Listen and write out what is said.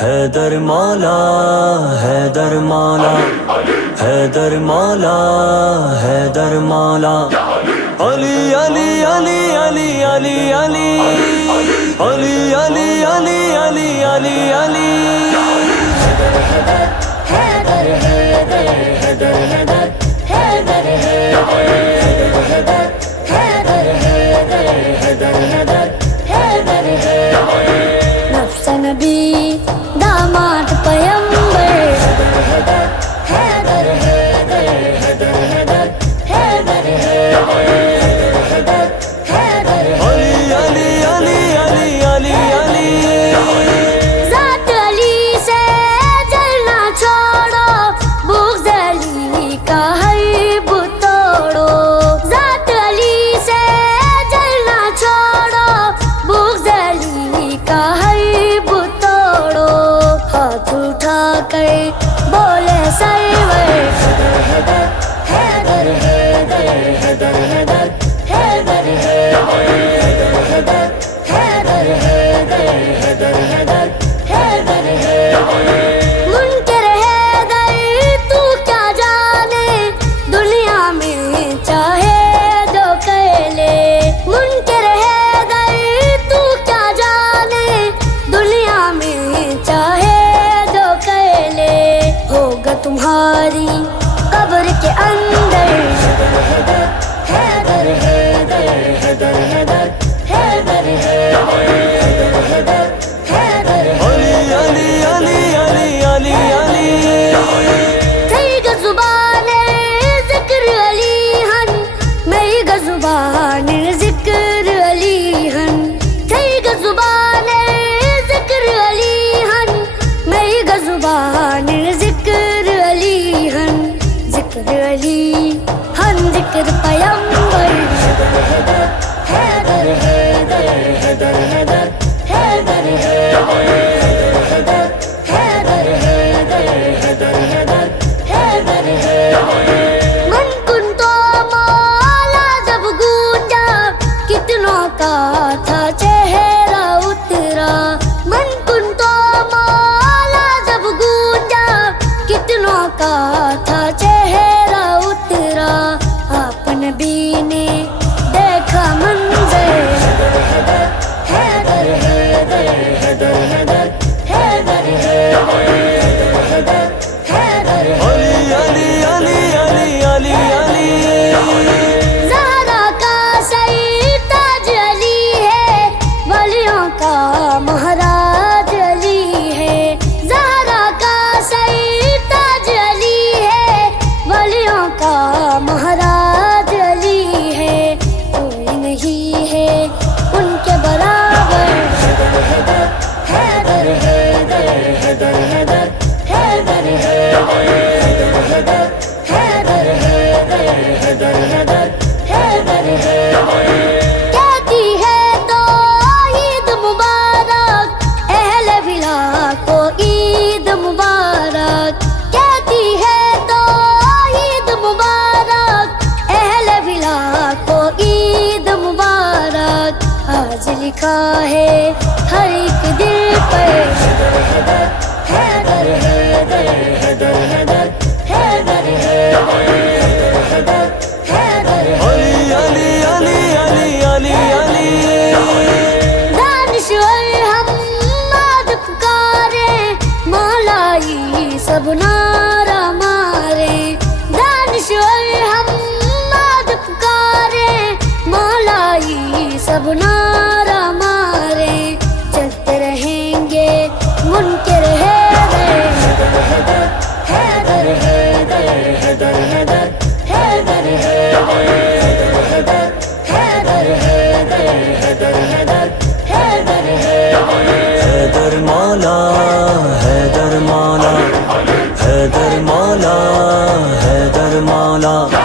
حیدر مولا حیدر مولا حیدر مولا حیدر مولا علی علی علی علی علی علی علی علی علی علی علی علی حیدر حیدر حیدر حیدر حیدر حیدر حیدر حیدر حیدر حیدر حیدر حیدر نفس نبی داماد پیمبر حیدر حیدر حیدر حیدر حیدر حیدر حیدر علی علی علی علی علی علی ذات علی سے جلنا چھوڑو بغض علی کا ہر بت توڑو ذات علی سے جلنا چھوڑو بغض علی کا ہر بت توڑو ہاتھ اٹھا کر بولے سرور حیدر حیدر حیدر حیدر حیدر حیدر حیدر حیدر حیدر حیدر منکر حیدر تو کیا جانے دنیا میں چاہے جو کر لے منکر حیدر تو کیا جانے دنیا میں چاہے جو کر لے ہوگا تمہاری قبر کے اندر حیدر حیدر حیدر حیدر حیدر حیدر علی علی علی علی علی علی کئی زبان ذکر علی ہن میری زبان ذکر علی ہن کئی زبان ذکر علی ہن میری زبان ذکر علی ہن ذکر علی ہن ذکر پیمبر حیدر حیدر حیدر حیدر حیدر من کن تو مولا جب گونجا کتنوں کا تھا چہرہ اترا من کن تو مولا جب گونجا کتنوں کا تھا چہرہ اترا آپ نبی نے دیکھا منظر حیدر حیدر حیدر حیدر حیدر علی علی علی علی علی علی زہرا کا سر تاج علی ہے ولیوں کا مہاراج علی ہے زہرا کا سر تاج علی ہے ولیوں کا مہاراج علی ہے کوئی نہیں ہے ان کے برابر حیدر حیدر حیدر حیدر حیدر کہتی ہے تو عید مبارک اہل ولا کو عید مبارک کہتی ہے تو عید مبارک اہل ولا کو عید مبارک آج لکھا ہے ہر ایک دل پر حیدر حیدر حیدر حیدر حیدر علی علی علی علی علی علی دانشور حماد پکارے مولائی سب نعرہ مارے دانشور حماد پکارے مولائی سب نعرہ مارے چلتے رہیں گے منکر حیدر حیدر حیدر حیدر حیدر حیدر مولا حیدر مولا حیدر مولا حیدر مولا